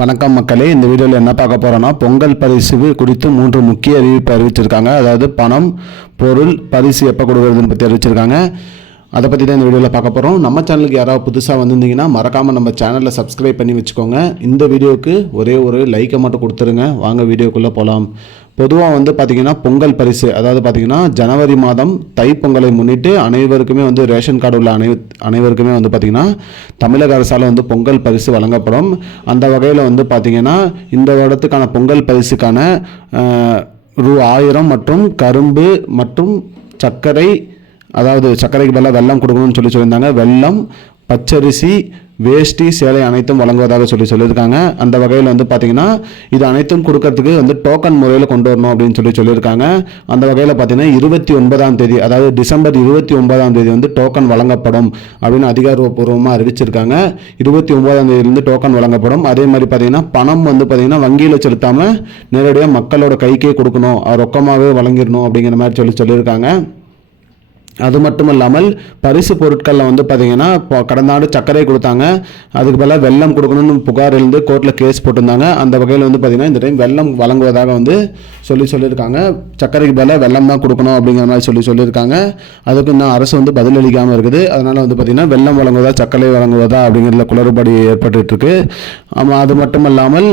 வணக்கம் மக்களே, இந்த வீடியோவில் என்ன பார்க்க போகிறோன்னா பொங்கல் பரிசு குறித்து 3 முக்கிய அறிவிப்பு அறிவிச்சிருக்காங்க. அதாவது பணம், பொருள், பரிசு எப்போ கொடுக்குறதுன்னு பற்றி அறிவிச்சிருக்காங்க. அதை பற்றி தான் இந்த வீடியோவில் பார்க்க போகிறோம். நம்ம சேனலுக்கு யாராவது புதுசாக வந்திருந்தீங்கன்னா மறக்காமல் நம்ம சேனலில் சப்ஸ்கிரைப் பண்ணி வச்சுக்கோங்க. இந்த வீடியோவுக்கு ஒரே ஒரு லைக்கை மட்டும் கொடுத்துருங்க. வாங்க வீடியோக்குள்ளே போகலாம். பொதுவாக பார்த்திங்கன்னா பொங்கல் பரிசு, அதாவது பார்த்திங்கன்னா ஜனவரி மாதம் தைப்பொங்கலை முன்னிட்டு அனைவருக்குமே ரேஷன் கார்டு உள்ள அனைவருக்குமே பார்த்திங்கன்னா தமிழக அரசால் பொங்கல் பரிசு வழங்கப்படும். அந்த வகையில் பார்த்திங்கன்னா இந்த வருடத்துக்கான பொங்கல் பரிசுக்கான ரூ.1000 மற்றும் கரும்பு மற்றும் சர்க்கரை, அதாவது சர்க்கரைக்கு பதிலாக வெல்லம் கொடுக்கணும்னு சொல்லியிருந்தாங்க. வெல்லம், பச்சரிசி, வேஷ்டி, சேலை அனைத்தும் வழங்குவதாக சொல்லியிருக்காங்க. அந்த வகையில் பார்த்திங்கன்னா இது அனைத்தும் கொடுக்கறதுக்கு டோக்கன் முறையில் கொண்டு வரணும் அப்படின்னு சொல்லியிருக்காங்க. அந்த வகையில் பார்த்திங்கன்னா 29ஆம் தேதி, அதாவது டிசம்பர் 29ஆம் தேதி டோக்கன் வழங்கப்படும் அப்படின்னு அதிகாரப்பூர்வமாக அறிவிச்சிருக்காங்க. 29ஆம் தேதியிலிருந்து டோக்கன் வழங்கப்படும். அதே மாதிரி பார்த்திங்கன்னா பணம் பார்த்திங்கன்னா வங்கியில் செலுத்தாமல் நேரடியாக மக்களோட கைக்கே கொடுக்கணும், ரொக்கமாகவே வழங்கிடணும் அப்படிங்கிற மாதிரி சொல்லியிருக்காங்க. அது மட்டும் இல்லாமல் பரிசு பொருட்களில் பார்த்திங்கன்னா கடந்த ஆண்டு சர்க்கரை கொடுத்தாங்க, அதுக்கு பதிலாக வெல்லம் கொடுக்கணும்னு புகார் இருந்து கோர்ட்டில் கேஸ் போட்டிருந்தாங்க. அந்த வகையில் பார்த்திங்கன்னா இந்த டைம் வெல்லம் வழங்குவதாக சொல்லியிருக்காங்க. சர்க்கரைக்கு பதிலாக வெல்லம் தான் கொடுக்கணும் அப்படிங்கிற மாதிரி சொல்லியிருக்காங்க. அதுக்கு இன்னும் அரசு பதிலளிக்காமல் இருக்குது. அதனால் பார்த்திங்கன்னா வெல்லம் வழங்குவதா சர்க்கரை வழங்குவதா அப்படிங்கிறதுல குளறுபடி ஏற்பட்டுருக்கு. அது மட்டும் இல்லாமல்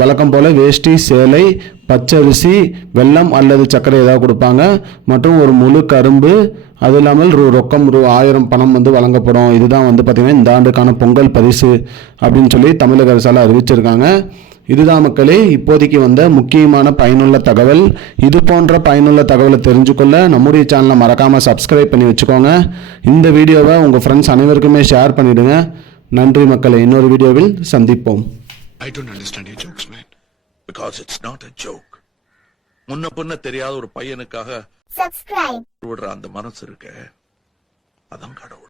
வழக்கம் போல் வேஷ்டி, சேலை, பச்சரிசி, வெல்லம் அல்லது சர்க்கரை ஏதாவது கொடுப்பாங்க மற்றும் ஒரு முழு கரும்பு, அது இல்லாமல் ரொக்கம் ரூ.1000 பணம் வழங்கப்படும். இதுதான் பார்த்திங்கன்னா இந்த ஆண்டுக்கான பொங்கல் பரிசு அப்படின்னு தமிழக அரசால் அறிவிச்சிருக்காங்க. இதுதான் மக்களே இப்போதைக்கு முக்கியமான பயனுள்ள தகவல். இது போன்ற பயனுள்ள தகவலை தெரிஞ்சுக்கொள்ள நம்முடைய சேனலை மறக்காமல் சப்ஸ்கிரைப் பண்ணி வச்சுக்கோங்க. இந்த வீடியோவை உங்கள் ஃப்ரெண்ட்ஸ் அனைவருக்குமே ஷேர் பண்ணிவிடுங்க. நன்றி மக்களே, இன்னொரு வீடியோவில் சந்திப்போம். I don't understand your jokes, man. Because it's not a joke. முன்ன பொண்ண தெரியாத ஒரு பையனுக்காக விடுற அந்த மனசு இருக்க, அதான் கடவுள்.